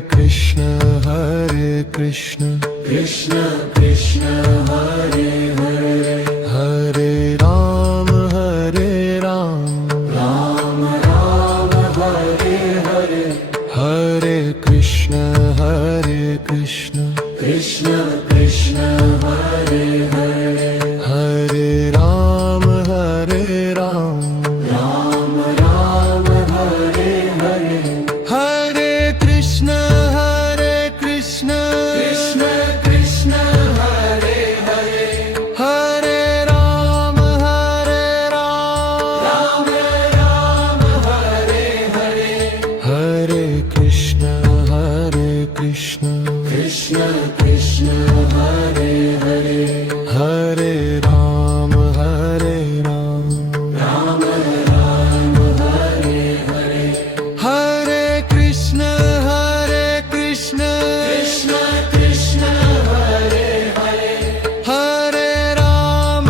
Krishna Krishna Krishna Hare Hare Hare Ram Ram Ram Hare Hare Hare Krishna Krishna Krishna Hare Hare Hare Ram Ram Ram Hare Hare Hare Krishna Krishna Krishna Hare Hare Hare Ram Ram Ram Hare Hare Hare Krishna Krishna Krishna Hare Hare Hare Ram Ram Ram Hare Hare Hare Krishna Krishna Krishna Hare Hare Hare Ram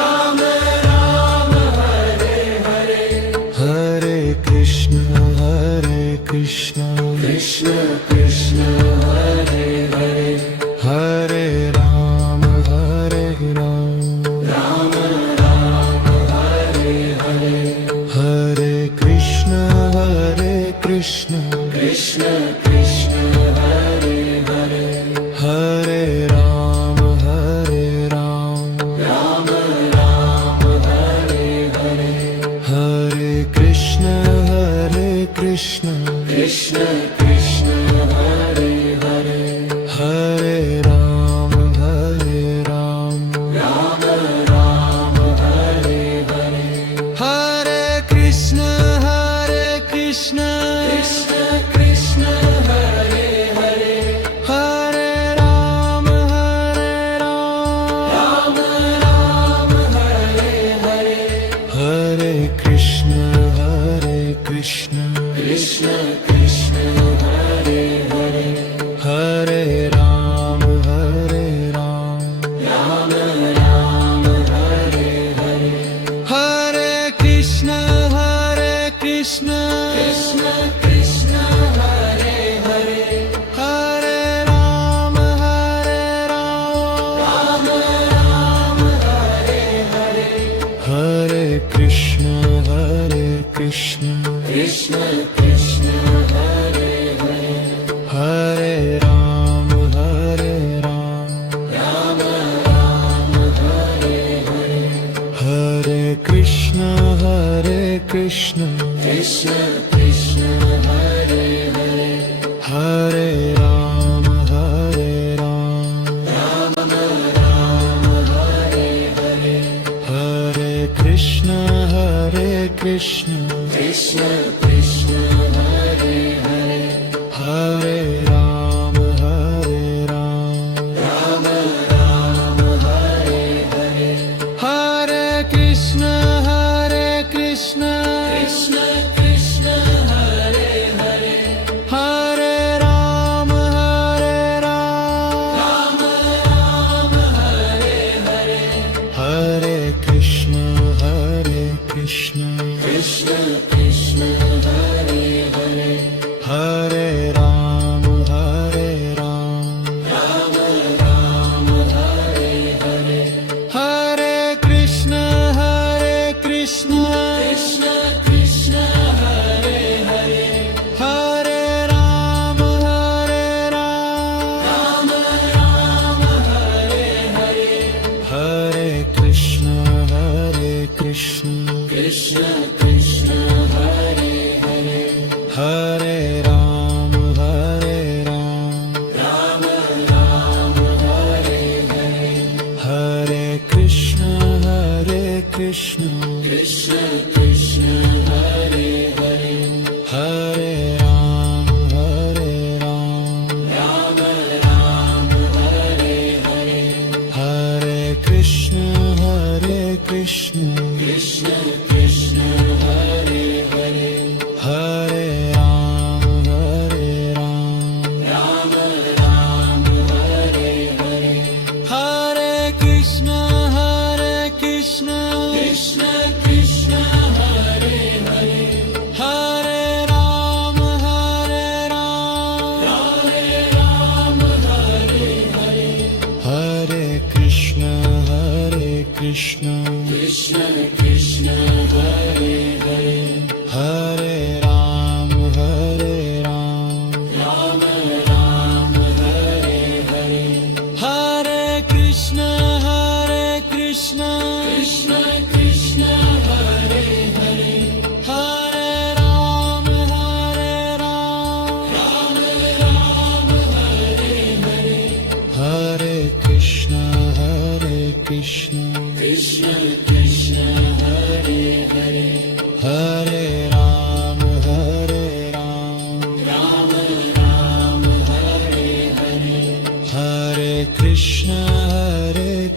Ram Ram Hare Hare Hare Krishna Krishna Krishna Hare Hare Hare Ram Ram Ram Hare Hare Hare Krishna Krishna Hare Hare Hare Ram Ram Ram Hare Hare Hare Krishna Krishna Hare Hare Hare Ram Ram Ram Hare Hare Hare Krishna Krishna Hare Hare Hare Ram Ram Ram Hare Hare Hare Krishna Krishna Hare Hare Hare Ram Ram Ram Hare Hare Hare Krishna Krishna Hare Hare Hare Ram Ram Ram Hare Hare Hare Krishna Krishna Hare Hare Hare Ram Ram Ram Hare Hare Hare Krishna Krishna Hare Hare Hare Ram Ram Ram Hare Hare Hare Krishna Krishna Hare Hare Hare Ram Ram Ram Hare Hare Hare Krishna Krishna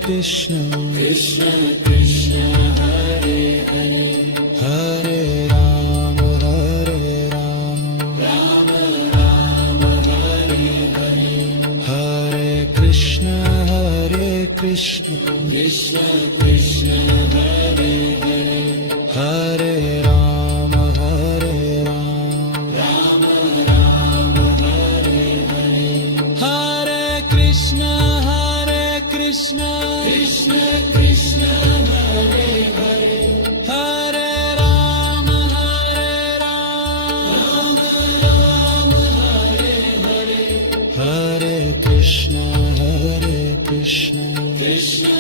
Krishna Krishna Krishna Hare Hare Hare Rama Rama Rama Hare Hare Hare Krishna Krishna Krishna Hare Hare Hare Rama Rama Rama Hare Hare Hare Krishna Krishna Krishna Hare Hare Hare Rama Rama Rama Hare Hare Hare Krishna Krishna